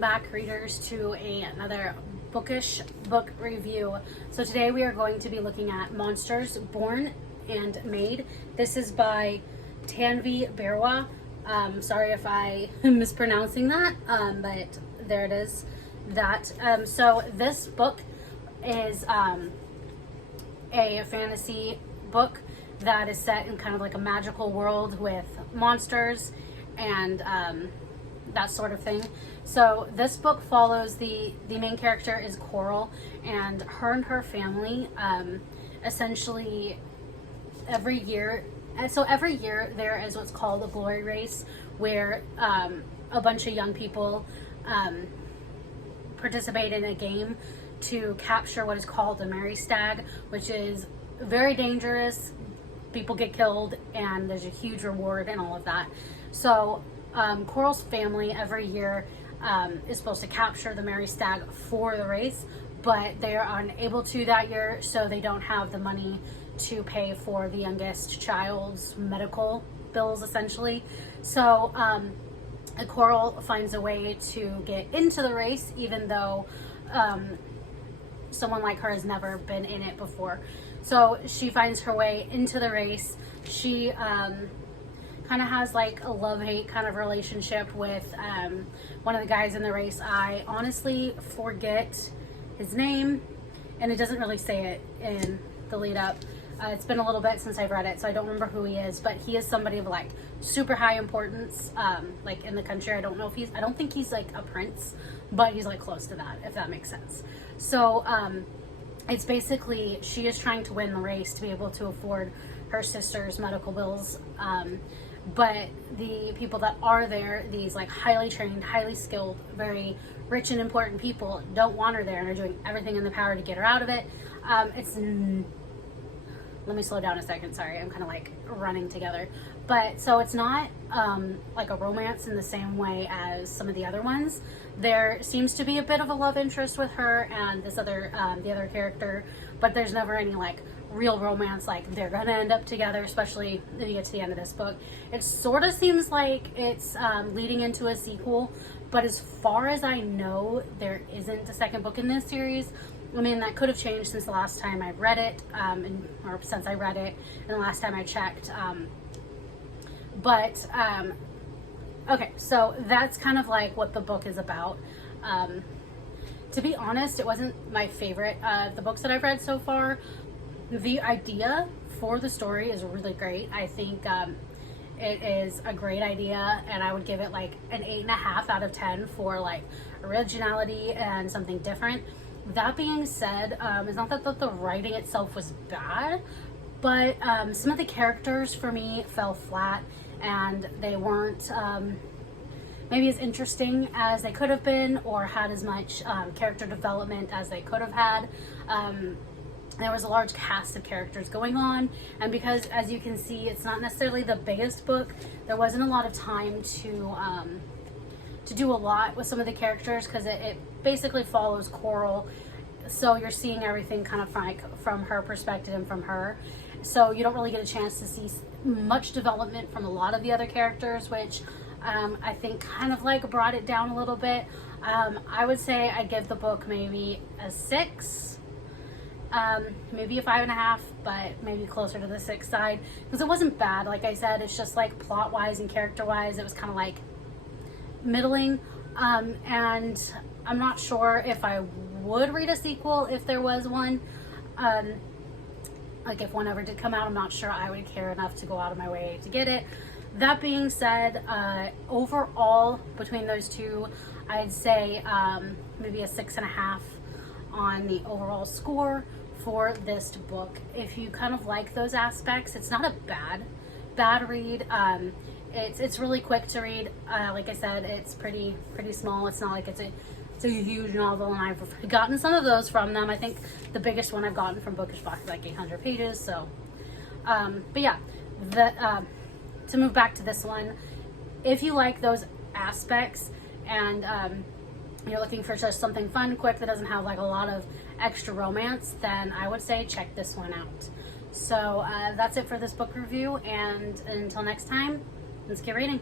back, readers, to another Bookish book review. So today we are going to be looking at Monsters Born and Made. This is by Tanvi Berwah. Sorry if I am mispronouncing that, but there it is. So this book is a fantasy book that is set in kind of like a magical world with monsters and that sort of thing. So this book follows the main character is Coral, and her family essentially every year there is what's called a glory race, where a bunch of young people participate in a game to capture what is called the Merry Stag, which is very dangerous. People get killed and there's a huge reward and all of that. So Coral's family every year is supposed to capture the Merry Stag for the race, but they are unable to that year, so they don't have the money to pay for the youngest child's medical bills, essentially. So Coral finds a way to get into the race, even though someone like her has never been in it before. So she finds her way into the race. She kind of has like a love-hate kind of relationship with one of the guys in the race. I honestly forget his name, and it doesn't really say it in the lead up. It's been a little bit since I've read it, so I don't remember who he is, but he is somebody of like super high importance like in the country. I don't think he's like a prince, but he's like close to that, if that makes sense. So it's basically, she is trying to win the race to be able to afford her sister's medical bills, but the people that are there, these like highly trained, highly skilled, very rich and important people, don't want her there and are doing everything in their power to get her out of it. Let me slow down a second, sorry, I'm kind of like running together. But so it's not like a romance in the same way as some of the other ones. There seems to be a bit of a love interest with her and this other the other character, but there's never any like real romance, like they're gonna end up together, especially when you get to the end of this book. It sort of seems like it's leading into a sequel, but as far as I know, there isn't a second book in this series. I mean, that could have changed since the last time I read it, or since I read it and the last time I checked. Okay, so that's kind of like what the book is about. To be honest, it wasn't my favorite of the books that I've read so far. The idea for the story is really great. I think it is a great idea, and I would give it like an 8.5 out of 10 for like originality and something different. That being said, it's not that the writing itself was bad, but some of the characters for me fell flat, and they weren't maybe as interesting as they could have been, or had as much character development as they could have had. There was a large cast of characters going on, and because, as you can see, it's not necessarily the biggest book, there wasn't a lot of time to do a lot with some of the characters, because it basically follows Coral, so you're seeing everything kind of from her perspective and from her, so you don't really get a chance to see much development from a lot of the other characters, which I think kind of like brought it down a little bit. I would say I give the book maybe a 6, maybe a 5.5, but maybe closer to the 6 side, because it wasn't bad. Like I said, it's just like plot wise and character wise, it was kind of like middling, and I'm not sure if I would read a sequel if there was one. Like if one ever did come out, I'm not sure I would care enough to go out of my way to get it. That being said, overall between those two, I'd say maybe a 6.5 on the overall score for this book. If you kind of like those aspects, it's not a bad read. It's really quick to read. Like I said, it's pretty small. It's not like it's a huge novel, and I've gotten some of those from them. I think the biggest one I've gotten from Bookish box is like 800 pages. So, but yeah, to move back to this one, if you like those aspects and you're looking for just something fun, quick, that doesn't have like a lot of extra romance, then I would say check this one out. So that's it for this book review, and until next time, let's get reading.